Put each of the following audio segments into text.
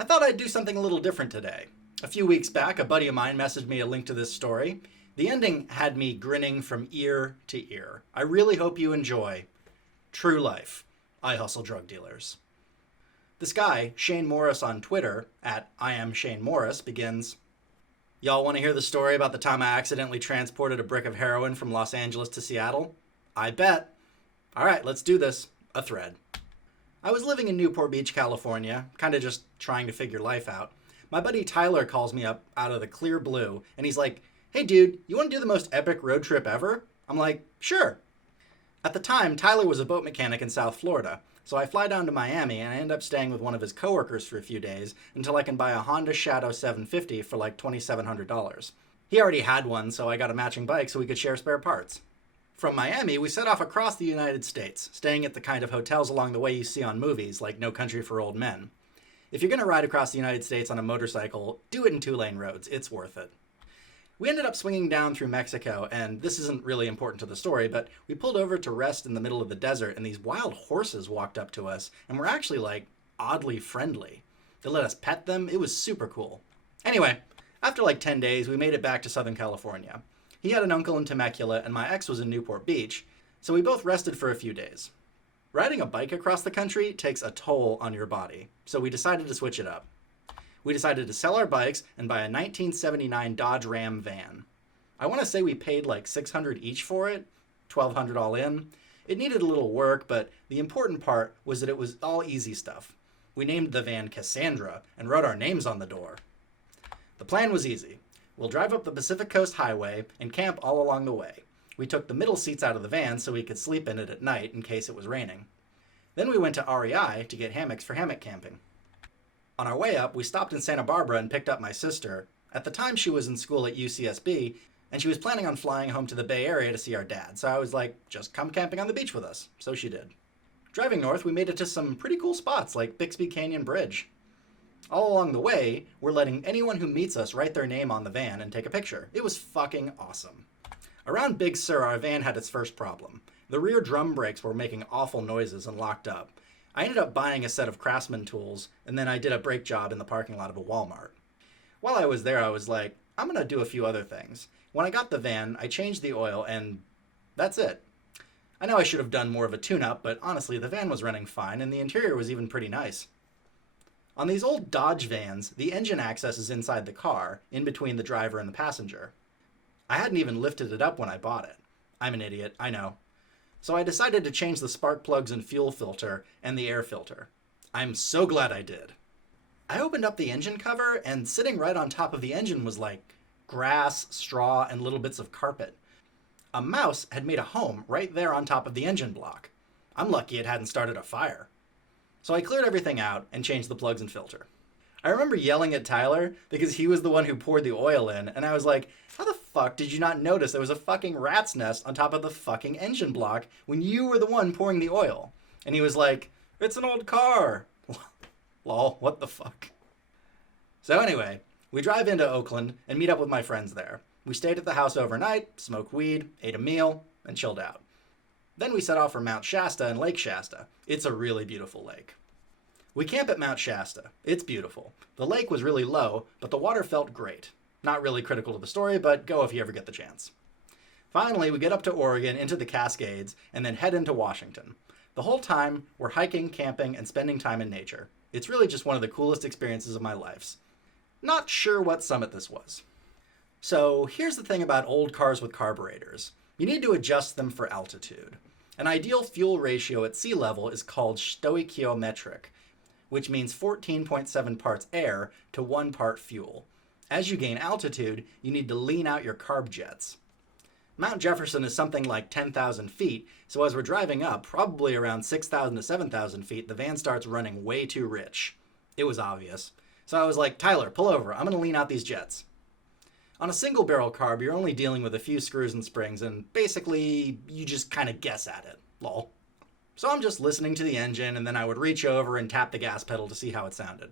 I thought I'd do something a little different today. A few weeks back, a buddy of mine messaged me a link to this story. The ending had me grinning from ear to ear. I really hope you enjoy True Life. I Hustle Drug Dealers. This guy, Shane Morris on Twitter, at I am Shane Morris, begins, "Y'all want to hear the story about the time I accidentally transported a brick of heroin from Los Angeles to Seattle? I bet. All right, let's do this. A thread. I was living in Newport Beach, California, kind of just trying to figure life out. My buddy Tyler calls me up out of the clear blue, and he's like, hey dude, you want to do the most epic road trip ever? I'm like, sure. At the time, Tyler was a boat mechanic in South Florida, so I fly down to Miami and I end up staying with one of his coworkers for a few days until I can buy a Honda Shadow 750 for like $2,700. He already had one, so I got a matching bike so we could share spare parts. From Miami, we set off across the United States, staying at the kind of hotels along the way you see on movies, like No Country for Old Men. If you're going to ride across the United States on a motorcycle, do it in two-lane roads. It's worth it. We ended up swinging down through Mexico, and this isn't really important to the story, but we pulled over to rest in the middle of the desert, and these wild horses walked up to us, and were actually, oddly friendly. They let us pet them. It was super cool. Anyway, after 10 days, we made it back to Southern California. He had an uncle in Temecula, and my ex was in Newport Beach, so we both rested for a few days. Riding a bike across the country takes a toll on your body, so we decided to switch it up. We decided to sell our bikes and buy a 1979 Dodge Ram van. I want to say we paid $600 each for it, $1,200 all in. It needed a little work, but the important part was that it was all easy stuff. We named the van Cassandra and wrote our names on the door. The plan was easy. We'll drive up the Pacific Coast Highway and camp all along the way. We took the middle seats out of the van so we could sleep in it at night in case it was raining. Then we went to REI to get hammocks for hammock camping. On our way up, we stopped in Santa Barbara and picked up my sister. At the time, she was in school at UCSB, and she was planning on flying home to the Bay Area to see our dad. So I was like, just come camping on the beach with us. So she did. Driving north, we made it to some pretty cool spots like Bixby Canyon Bridge. All along the way, we're letting anyone who meets us write their name on the van and take a picture. It was fucking awesome. Around Big Sur, our van had its first problem. The rear drum brakes were making awful noises and locked up. I ended up buying a set of Craftsman tools, and then I did a brake job in the parking lot of a Walmart. While I was there, I was like, I'm going to do a few other things. When I got the van, I changed the oil, and that's it. I know I should have done more of a tune-up, but honestly, the van was running fine, and the interior was even pretty nice. On these old Dodge vans, the engine access is inside the car, in between the driver and the passenger. I hadn't even lifted it up when I bought it. I'm an idiot, I know. So I decided to change the spark plugs and fuel filter and the air filter. I'm so glad I did. I opened up the engine cover, and sitting right on top of the engine was grass, straw, and little bits of carpet. A mouse had made a home right there on top of the engine block. I'm lucky it hadn't started a fire. So I cleared everything out and changed the plugs and filter. I remember yelling at Tyler because he was the one who poured the oil in, and I was like, how the fuck did you not notice there was a fucking rat's nest on top of the fucking engine block when you were the one pouring the oil? And he was like, it's an old car. Lol, what the fuck? So anyway, we drive into Oakland and meet up with my friends there. We stayed at the house overnight, smoked weed, ate a meal, and chilled out. Then we set off for Mount Shasta and Lake Shasta. It's a really beautiful lake. We camp at Mount Shasta. It's beautiful. The lake was really low, but the water felt great. Not really critical to the story, but go if you ever get the chance. Finally, we get up to Oregon, into the Cascades, and then head into Washington. The whole time, we're hiking, camping, and spending time in nature. It's really just one of the coolest experiences of my life. Not sure what summit this was. So here's the thing about old cars with carburetors. You need to adjust them for altitude. An ideal fuel ratio at sea level is called stoichiometric, which means 14.7 parts air to 1 part fuel. As you gain altitude, you need to lean out your carb jets. Mount Jefferson is something like 10,000 feet, so as we're driving up, probably around 6,000 to 7,000 feet, the van starts running way too rich. It was obvious. So I was like, Tyler, pull over, I'm gonna lean out these jets. On a single barrel carb, you're only dealing with a few screws and springs, and basically, you just kind of guess at it. Lol. So I'm just listening to the engine, and then I would reach over and tap the gas pedal to see how it sounded.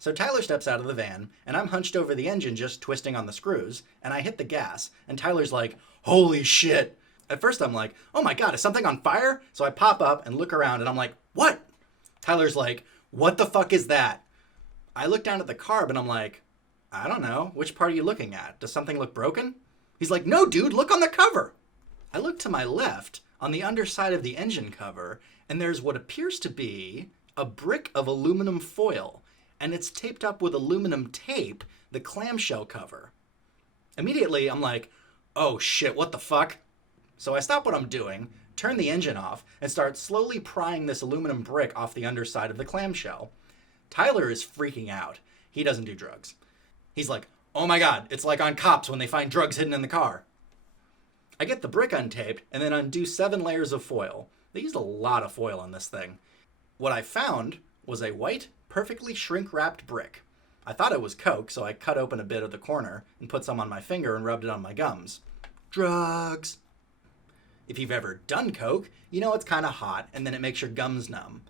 So Tyler steps out of the van, and I'm hunched over the engine just twisting on the screws, and I hit the gas, and Tyler's like, holy shit. At first I'm like, oh my god, is something on fire? So I pop up and look around, and I'm like, what? Tyler's like, what the fuck is that? I look down at the carb and I'm like, I don't know. Which part are you looking at? Does something look broken? He's like, no, dude, look on the cover. I look to my left on the underside of the engine cover, and there's what appears to be a brick of aluminum foil, and it's taped up with aluminum tape, the clamshell cover. Immediately, I'm like, oh shit, what the fuck? So I stop what I'm doing, turn the engine off, and start slowly prying this aluminum brick off the underside of the clamshell. Tyler is freaking out. He doesn't do drugs. He's like, oh my god, it's like on Cops when they find drugs hidden in the car. I get the brick untaped and then undo 7 layers of foil. They used a lot of foil on this thing. What I found was a white, perfectly shrink-wrapped brick. I thought it was Coke, so I cut open a bit of the corner and put some on my finger and rubbed it on my gums. Drugs. If you've ever done Coke, you know it's kind of hot and then it makes your gums numb.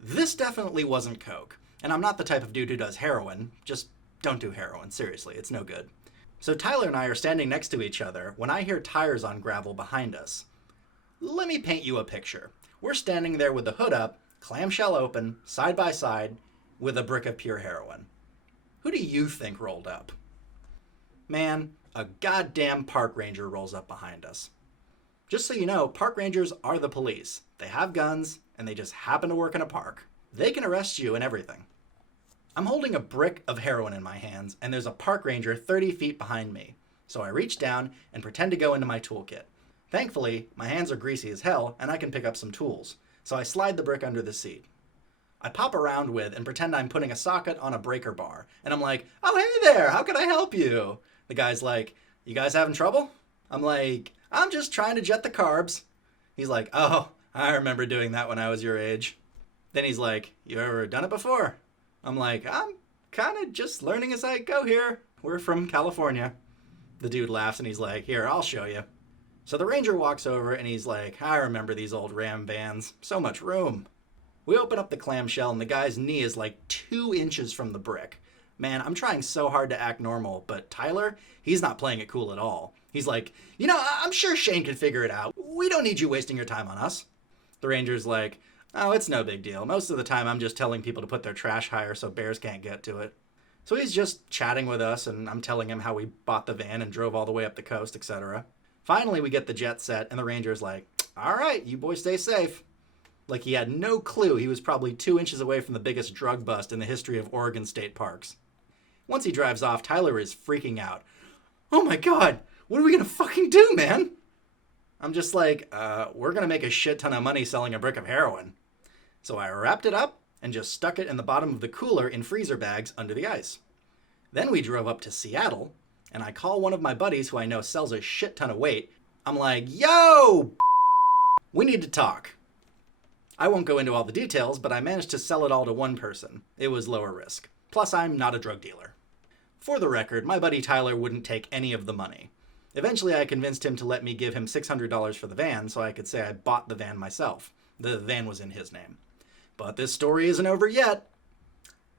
This definitely wasn't Coke, and I'm not the type of dude who does heroin. Just don't do heroin, seriously, it's no good. So Tyler and I are standing next to each other when I hear tires on gravel behind us. Let me paint you a picture. We're standing there with the hood up, clamshell open, side by side, with a brick of pure heroin. Who do you think rolled up? Man, a goddamn park ranger rolls up behind us. Just so you know, park rangers are the police. They have guns, and they just happen to work in a park. They can arrest you and everything. I'm holding a brick of heroin in my hands, and there's a park ranger 30 feet behind me. So I reach down and pretend to go into my toolkit. Thankfully, my hands are greasy as hell, and I can pick up some tools. So I slide the brick under the seat. I pop around with and pretend I'm putting a socket on a breaker bar. And I'm like, oh, hey there, how can I help you? The guy's like, you guys having trouble? I'm like, I'm just trying to jet the carbs. He's like, oh, I remember doing that when I was your age. Then he's like, you ever done it before? I'm like, I'm kind of just learning as I go here. We're from California. The dude laughs and he's like, here, I'll show you. So the ranger walks over and he's like, I remember these old Ram vans. So much room. We open up the clamshell and the guy's knee is like 2 inches from the brick. Man, I'm trying so hard to act normal, but Tyler, he's not playing it cool at all. He's like, you know, I'm sure Shane can figure it out. We don't need you wasting your time on us. The ranger's like, oh, it's no big deal. Most of the time I'm just telling people to put their trash higher so bears can't get to it. So he's just chatting with us and I'm telling him how we bought the van and drove all the way up the coast, etc. Finally, we get the jet set and the ranger's like, all right, you boys stay safe. Like he had no clue he was probably 2 inches away from the biggest drug bust in the history of Oregon state parks. Once he drives off, Tyler is freaking out. Oh my god, what are we gonna fucking do, man? I'm just like, we're gonna make a shit ton of money selling a brick of heroin. So I wrapped it up and just stuck it in the bottom of the cooler in freezer bags under the ice. Then we drove up to Seattle, and I call one of my buddies who I know sells a shit ton of weight. I'm like, yo, we need to talk. I won't go into all the details, but I managed to sell it all to one person. It was lower risk. Plus, I'm not a drug dealer. For the record, my buddy Tyler wouldn't take any of the money. Eventually, I convinced him to let me give him $600 for the van so I could say I bought the van myself. The van was in his name. But this story isn't over yet.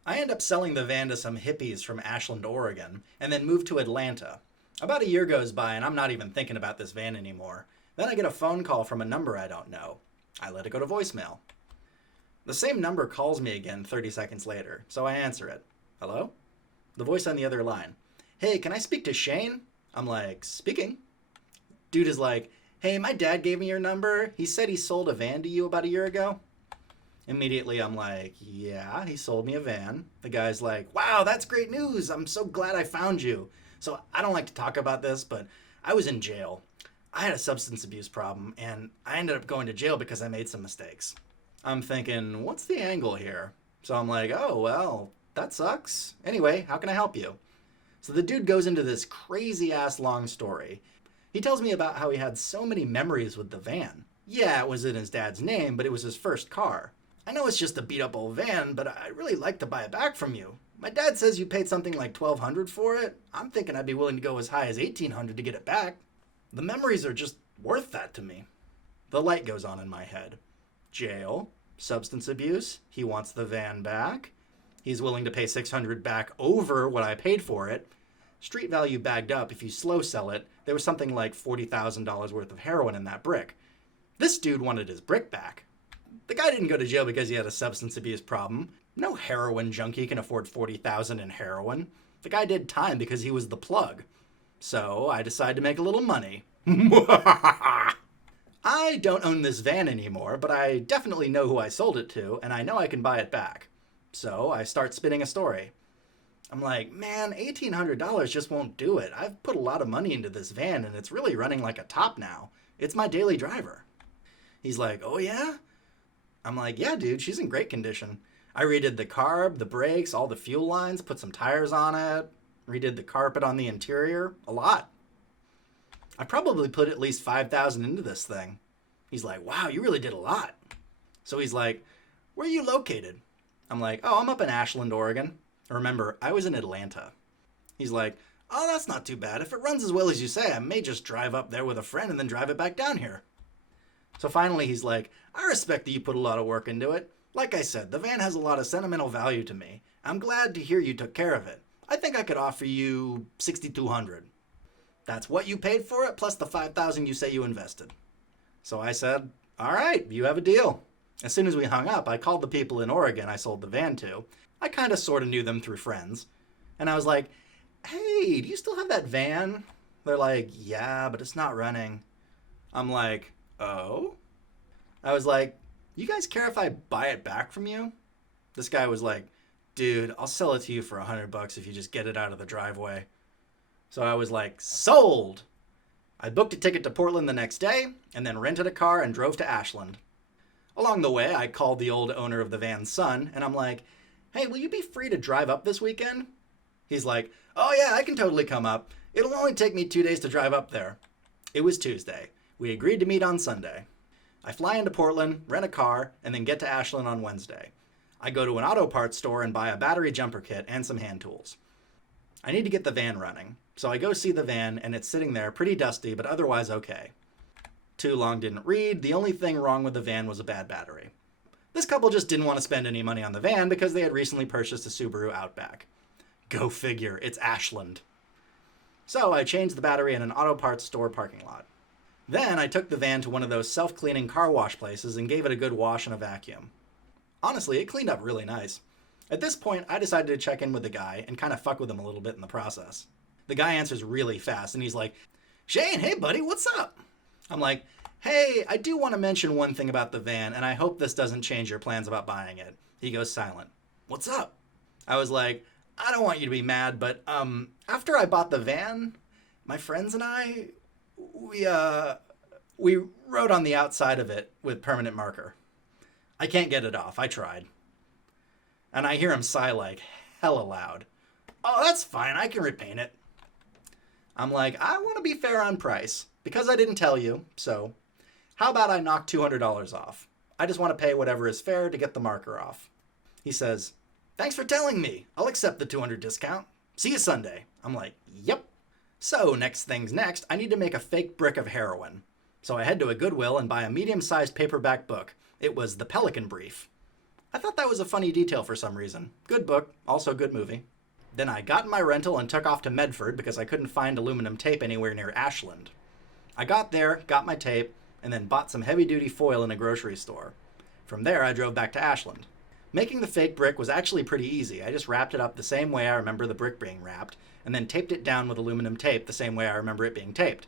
I end up selling the van to some hippies from Ashland, Oregon, and then moved to Atlanta. About a year goes by and I'm not even thinking about this van anymore. Then I get a phone call from a number I don't know. I let it go to voicemail. The same number calls me again 30 seconds later, so I answer it. Hello? The voice on the other line. Hey, can I speak to Shane? I'm like, speaking. Dude is like, hey, my dad gave me your number. He said he sold a van to you about a year ago. Immediately, I'm like, yeah, he sold me a van. The guy's like, wow, that's great news. I'm so glad I found you. So I don't like to talk about this, but I was in jail. I had a substance abuse problem, and I ended up going to jail because I made some mistakes. I'm thinking, what's the angle here? So I'm like, oh, well, that sucks. Anyway, how can I help you? So the dude goes into this crazy-ass long story. He tells me about how he had so many memories with the van. Yeah, it was in his dad's name, but it was his first car. I know it's just a beat-up old van, but I'd really like to buy it back from you. My dad says you paid something like $1,200 for it. I'm thinking I'd be willing to go as high as $1,800 to get it back. The memories are just worth that to me. The light goes on in my head. Jail, substance abuse, he wants the van back. He's willing to pay $600 back over what I paid for it. Street value bagged up, if you slow sell it, there was something like $40,000 worth of heroin in that brick. This dude wanted his brick back. The guy didn't go to jail because he had a substance abuse problem. No heroin junkie can afford $40,000 in heroin. The guy did time because he was the plug. So I decided to make a little money. I don't own this van anymore, but I definitely know who I sold it to, and I know I can buy it back. So I start spinning a story. I'm like, man, $1,800 just won't do it. I've put a lot of money into this van, and it's really running like a top now. It's my daily driver. He's like, oh yeah? I'm like, yeah, dude, she's in great condition. I redid the carb, the brakes, all the fuel lines, put some tires on it, redid the carpet on the interior. A lot. I probably put at least $5,000 into this thing. He's like, wow, you really did a lot. So he's like, where are you located? I'm like, oh, I'm up in Ashland, Oregon. Remember, I was in Atlanta. He's like, oh, that's not too bad. If it runs as well as you say, I may just drive up there with a friend and then drive it back down here. So finally he's like, I respect that you put a lot of work into it. Like I said, the van has a lot of sentimental value to me. I'm glad to hear you took care of it. I think I could offer you $6,200. That's what you paid for it, plus the $5,000 you say you invested. So I said, all right, you have a deal. As soon as we hung up, I called the people in Oregon I sold the van to. I kind of sort of knew them through friends. And I was like, hey, do you still have that van? They're like, yeah, but it's not running. I'm like, oh? I was like, you guys care if I buy it back from you? This guy was like, dude, I'll sell it to you for $100 if you just get it out of the driveway. So I was like, sold! I booked a ticket to Portland the next day, and then rented a car and drove to Ashland. Along the way, I called the old owner of the van's son, and I'm like, hey, will you be free to drive up this weekend? He's like, oh yeah, I can totally come up. It'll only take me 2 days to drive up there. It was Tuesday. We agreed to meet on Sunday. I fly into Portland, rent a car, and then get to Ashland on Wednesday. I go to an auto parts store and buy a battery jumper kit and some hand tools. I need to get the van running, so I go see the van, and it's sitting there pretty dusty, but otherwise okay. Too long didn't read. The only thing wrong with the van was a bad battery. This couple just didn't want to spend any money on the van because they had recently purchased a Subaru Outback. Go figure, it's Ashland. So I changed the battery in an auto parts store parking lot. Then I took the van to one of those self-cleaning car wash places and gave it a good wash and a vacuum. Honestly, it cleaned up really nice. At this point, I decided to check in with the guy and kind of fuck with him a little bit in the process. The guy answers really fast, and he's like, Shane, hey buddy, what's up? I'm like, hey, I do want to mention one thing about the van, and I hope this doesn't change your plans about buying it. He goes silent. What's up? I was like, I don't want you to be mad, but after I bought the van, my friends and I, we wrote on the outside of it with permanent marker. I can't get it off. I tried. And I hear him sigh like hella loud. Oh, that's fine. I can repaint it. I'm like, I want to be fair on price because I didn't tell you. So how about I knock $200 off? I just want to pay whatever is fair to get the marker off. He says, thanks for telling me. I'll accept the $200 discount. See you Sunday. I'm like, yep. So next thing's next, I need to make a fake brick of heroin. So I head to a Goodwill and buy a medium-sized paperback book. It was The Pelican Brief. I thought that was a funny detail for some reason. Good book, also good movie. Then I got in my rental and took off to Medford because I couldn't find aluminum tape anywhere near Ashland. I got there, got my tape, and then bought some heavy-duty foil in a grocery store. From there, I drove back to Ashland. Making the fake brick was actually pretty easy. I just wrapped it up the same way I remember the brick being wrapped, and then taped it down with aluminum tape the same way I remember it being taped.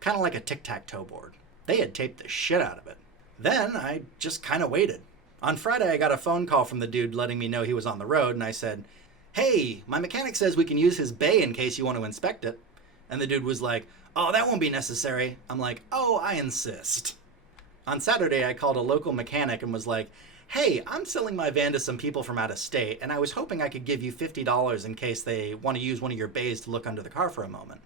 Kind of like a tic-tac-toe board. They had taped the shit out of it. Then I just kind of waited. On Friday, I got a phone call from the dude letting me know he was on the road, and I said, hey, my mechanic says we can use his bay in case you want to inspect it. And the dude was like, oh, that won't be necessary. I'm like, oh, I insist. On Saturday, I called a local mechanic and was like, hey, I'm selling my van to some people from out of state, and I was hoping I could give you $50 in case they want to use one of your bays to look under the car for a moment.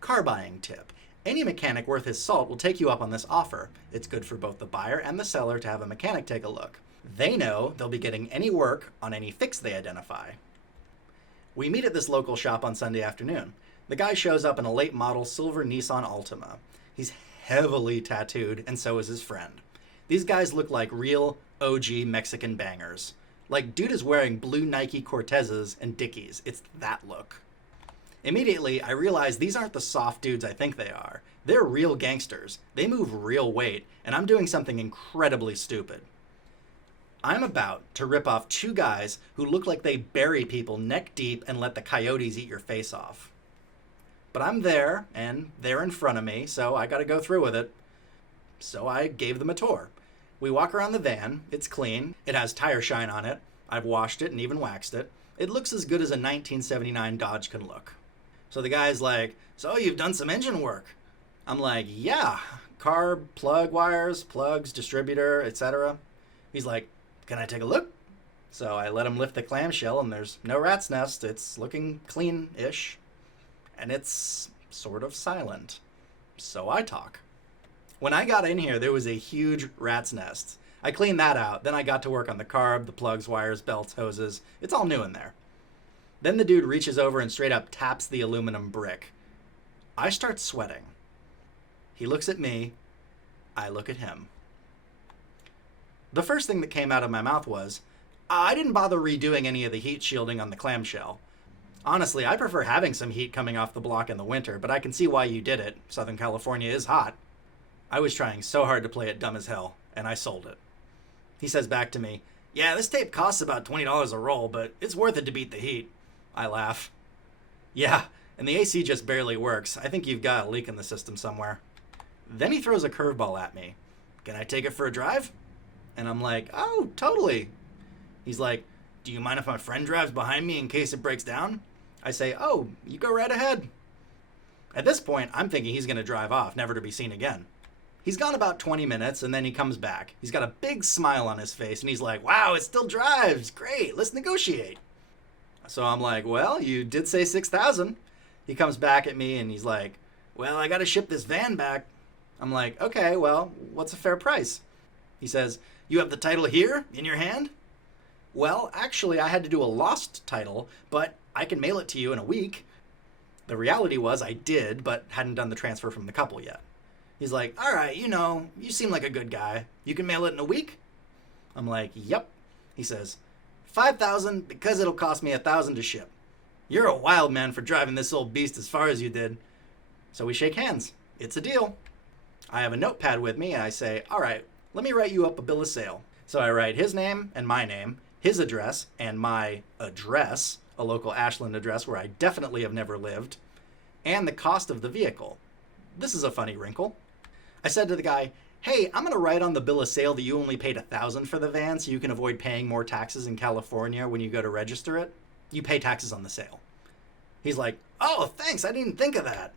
Car buying tip. Any mechanic worth his salt will take you up on this offer. It's good for both the buyer and the seller to have a mechanic take a look. They know they'll be getting any work on any fix they identify. We meet at this local shop on Sunday afternoon. The guy shows up in a late model silver Nissan Altima. He's heavily tattooed, and so is his friend. These guys look like real OG Mexican bangers. Like, dude is wearing blue Nike Cortezes and Dickies. It's that look. Immediately, I realize these aren't the soft dudes I think they are. They're real gangsters. They move real weight, and I'm doing something incredibly stupid. I'm about to rip off two guys who look like they bury people neck deep and let the coyotes eat your face off. But I'm there, and they're in front of me, so I gotta go through with it. So I gave them a tour. We walk around the van. It's clean. It has tire shine on it. I've washed it and even waxed it. It looks as good as a 1979 Dodge can look. So the guy's like, "So you've done some engine work?" I'm like, "Yeah. Carb, plug wires, plugs, distributor, etc." He's like, "Can I take a look?" So I let him lift the clamshell, and there's no rat's nest. It's looking clean-ish. And it's sort of silent. So I talk. When I got in here, there was a huge rat's nest. I cleaned that out. Then I got to work on the carb, the plugs, wires, belts, hoses. It's all new in there. Then the dude reaches over and straight up taps the aluminum brick. I start sweating. He looks at me. I look at him. The first thing that came out of my mouth was, I didn't bother redoing any of the heat shielding on the clamshell. Honestly, I prefer having some heat coming off the block in the winter, but I can see why you did it. Southern California is hot. I was trying so hard to play it dumb as hell, and I sold it. He says back to me, "Yeah, this tape costs about $20 a roll, but it's worth it to beat the heat." I laugh. "Yeah, and the AC just barely works. I think you've got a leak in the system somewhere." Then he throws a curveball at me. "Can I take it for a drive?" And I'm like, "Oh, totally." He's like, "Do you mind if my friend drives behind me in case it breaks down?" I say, "Oh, you go right ahead." At this point, I'm thinking he's going to drive off, never to be seen again. He's gone about 20 minutes, and then he comes back. He's got a big smile on his face, and he's like, "Wow, it still drives. Great, let's negotiate." So I'm like, "Well, you did say 6,000. He comes back at me, and he's like, "Well, I got to ship this van back." I'm like, "Okay, well, what's a fair price?" He says, "You have the title here, in your hand?" Well, actually, I had to do a lost title, but I can mail it to you in a week. The reality was I did, but hadn't done the transfer from the couple yet. He's like, "All right, you seem like a good guy. You can mail it in a week?" I'm like, "Yep." He says, 5,000 because it'll cost me 1,000 to ship. You're a wild man for driving this old beast as far as you did. So we shake hands. It's a deal. I have a notepad with me, and I say, "All right, let me write you up a bill of sale." So I write his name and my name, his address and my address, a local Ashland address where I definitely have never lived, and the cost of the vehicle. This is a funny wrinkle. I said to the guy, "Hey, I'm going to write on the bill of sale that you only paid 1,000 for the van so you can avoid paying more taxes in California when you go to register it. You pay taxes on the sale." He's like, "Oh, thanks, I didn't think of that."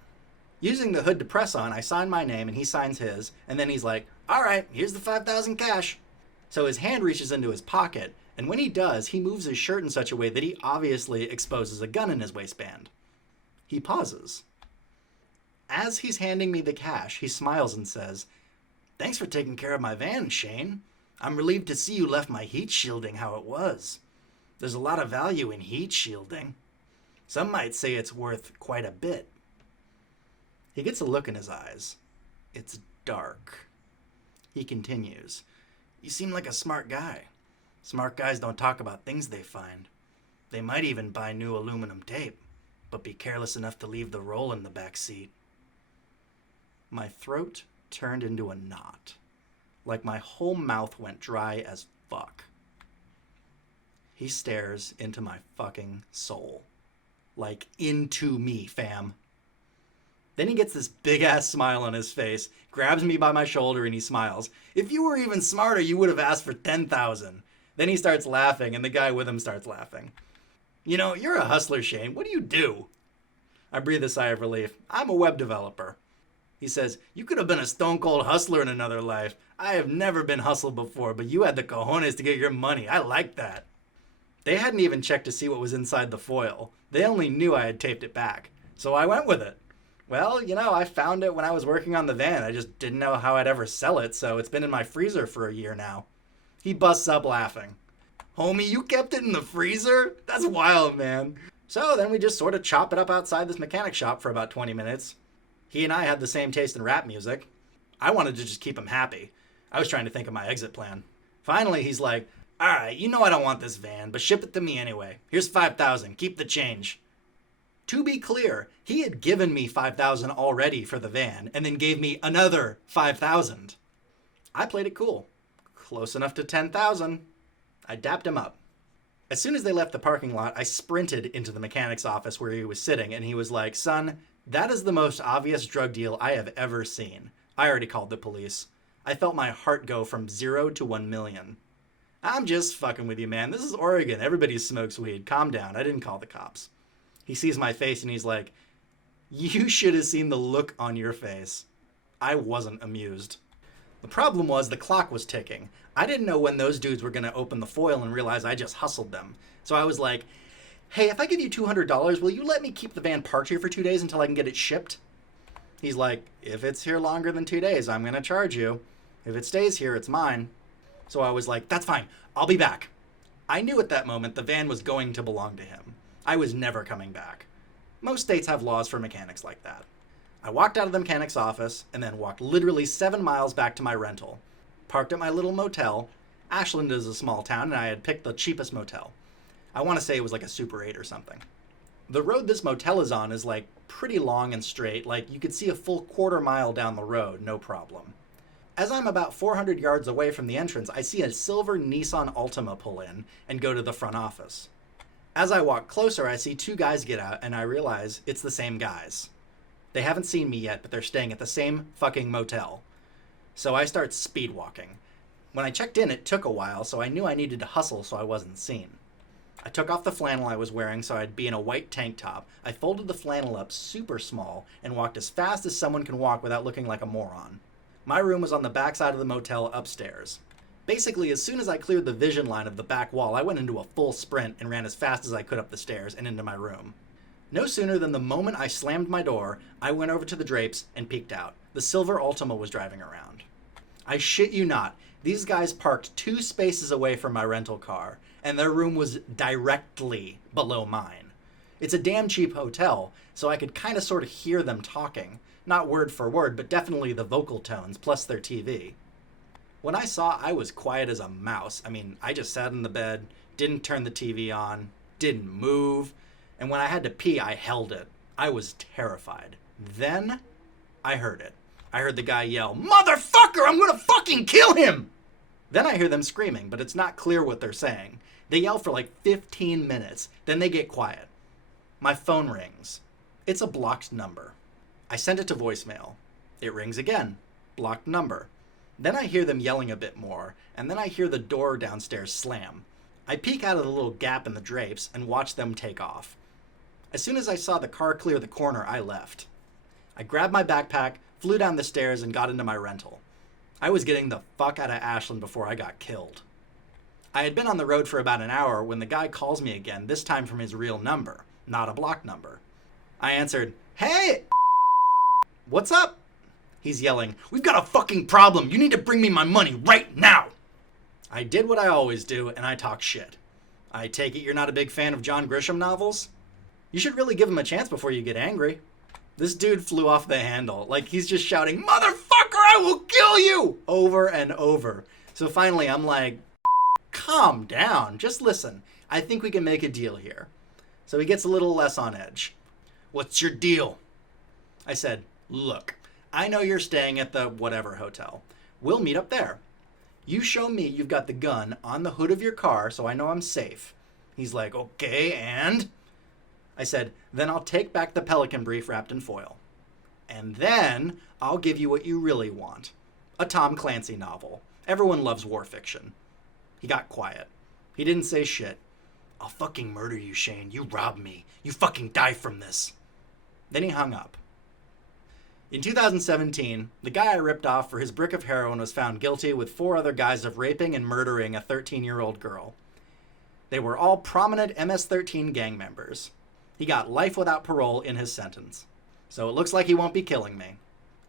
Using the hood to press on, I sign my name and he signs his, and then he's like, "All right, here's the 5,000 cash." So his hand reaches into his pocket, and when he does, he moves his shirt in such a way that he obviously exposes a gun in his waistband. He pauses. As he's handing me the cash, he smiles and says, "Thanks for taking care of my van, Shane. I'm relieved to see you left my heat shielding how it was. There's a lot of value in heat shielding. Some might say it's worth quite a bit." He gets a look in his eyes. It's dark. He continues, "You seem like a smart guy. Smart guys don't talk about things they find. They might even buy new aluminum tape, but be careless enough to leave the roll in the back seat." My throat turned into a knot, like my whole mouth went dry as fuck. He stares into my fucking soul. Like, into me, fam. Then he gets this big-ass smile on his face, grabs me by my shoulder, and he smiles. "If you were even smarter, you would have asked for 10,000. Then he starts laughing, and the guy with him starts laughing. "You're a hustler, Shane. What do you do?" I breathe a sigh of relief. "I'm a web developer." He says, "You could have been a stone-cold hustler in another life. I have never been hustled before, but you had the cojones to get your money. I like that." They hadn't even checked to see what was inside the foil. They only knew I had taped it back. So I went with it. Well, I found it when I was working on the van. I just didn't know how I'd ever sell it, so it's been in my freezer for a year now. He busts up laughing. "Homie, you kept it in the freezer? That's wild, man." So then we just sort of chop it up outside this mechanic shop for about 20 minutes. He and I had the same taste in rap music. I wanted to just keep him happy. I was trying to think of my exit plan. Finally, he's like, "All right, I don't want this van, but ship it to me anyway. Here's 5,000. Keep the change." To be clear, he had given me 5,000 already for the van and then gave me another 5,000. I played it cool. Close enough to 10,000. I dapped him up. As soon as they left the parking lot, I sprinted into the mechanic's office where he was sitting, and he was like, "Son, that is the most obvious drug deal I have ever seen. I already called the police. I felt my heart go from 0 to 1,000,000. I'm just fucking with you, man. This is Oregon. Everybody smokes weed. Calm down. I didn't call the cops." He sees my face and he's like, "You should have seen the look on your face." I wasn't amused. The problem was the clock was ticking. I didn't know when those dudes were going to open the foil and realize I just hustled them. So I was like, "Hey, if I give you $200, will you let me keep the van parked here for 2 days until I can get it shipped?" He's like, "If it's here longer than 2 days, I'm going to charge you. If it stays here, it's mine." So I was like, "That's fine. I'll be back." I knew at that moment the van was going to belong to him. I was never coming back. Most states have laws for mechanics like that. I walked out of the mechanic's office and then walked literally 7 miles back to my rental. Parked at my little motel. Ashland is a small town and I had picked the cheapest motel. I want to say it was like a Super 8 or something. The road this motel is on is like pretty long and straight, like you could see a full quarter mile down the road, no problem. As I'm about 400 yards away from the entrance, I see a silver Nissan Altima pull in and go to the front office. As I walk closer, I see 2 guys get out and I realize it's the same guys. They haven't seen me yet, but they're staying at the same fucking motel. So I start speed walking. When I checked in, it took a while, so I knew I needed to hustle so I wasn't seen. I took off the flannel I was wearing so I'd be in a white tank top. I folded the flannel up super small and walked as fast as someone can walk without looking like a moron. My room was on the back side of the motel upstairs. Basically, as soon as I cleared the vision line of the back wall, I went into a full sprint and ran as fast as I could up the stairs and into my room. No sooner than the moment I slammed my door, I went over to the drapes and peeked out. The silver Altima was driving around. I shit you not, these guys parked 2 spaces away from my rental car, and their room was directly below mine. It's a damn cheap hotel, so I could kind of sort of hear them talking. Not word for word, but definitely the vocal tones, plus their TV. When I saw, I was quiet as a mouse. I mean, I just sat in the bed, didn't turn the TV on, didn't move, and when I had to pee, I held it. I was terrified. Then, I heard it. I heard the guy yell, "Motherfucker, I'm gonna fucking kill him!" Then I hear them screaming, but it's not clear what they're saying. They yell for like 15 minutes, then they get quiet. My phone rings. It's a blocked number. I send it to voicemail. It rings again. Blocked number. Then I hear them yelling a bit more, and then I hear the door downstairs slam. I peek out of the little gap in the drapes and watch them take off. As soon as I saw the car clear the corner, I left. I grabbed my backpack, flew down the stairs, and got into my rental. I was getting the fuck out of Ashland before I got killed. I had been on the road for about an hour when the guy calls me again, this time from his real number, not a blocked number. I answered, "Hey, what's up?" He's yelling, "We've got a fucking problem. You need to bring me my money right now." I did what I always do, and I talk shit. I take it you're not a big fan of John Grisham novels? You should really give him a chance before you get angry. This dude flew off the handle, like he's just shouting, "Motherfucker, I will kill you!" over and over. So finally I'm like, "Calm down, just listen. I think we can make a deal here." So he gets a little less on edge. "What's your deal?" I said, "Look, I know you're staying at the whatever hotel. We'll meet up there. You show me you've got the gun on the hood of your car so I know I'm safe." He's like, "Okay, and?" I said, "Then I'll take back the Pelican brief wrapped in foil. And then I'll give you what you really want. A Tom Clancy novel. Everyone loves war fiction." He got quiet. He didn't say shit. "I'll fucking murder you, Shane. You robbed me. You fucking die from this." Then he hung up. In 2017, the guy I ripped off for his brick of heroin was found guilty with 4 other guys of raping and murdering a 13-year-old girl. They were all prominent MS-13 gang members. He got life without parole in his sentence. So it looks like he won't be killing me.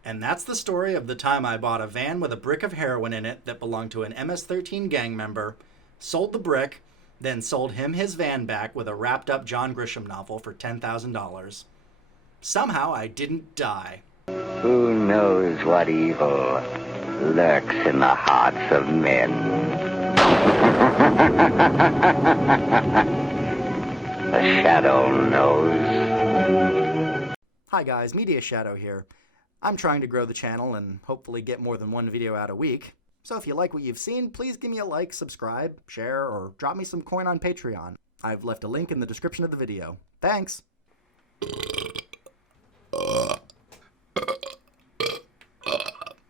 And that's the story of the time I bought a van with a brick of heroin in it that belonged to an MS-13 gang member, sold the brick, then sold him his van back with a wrapped-up John Grisham novel for $10,000. Somehow I didn't die. Who knows what evil lurks in the hearts of men? The shadow knows. Hi guys, Media Shadow here. I'm trying to grow the channel and hopefully get more than 1 video out a week. So if you like what you've seen, please give me a like, subscribe, share, or drop me some coin on Patreon. I've left a link in the description of the video. Thanks!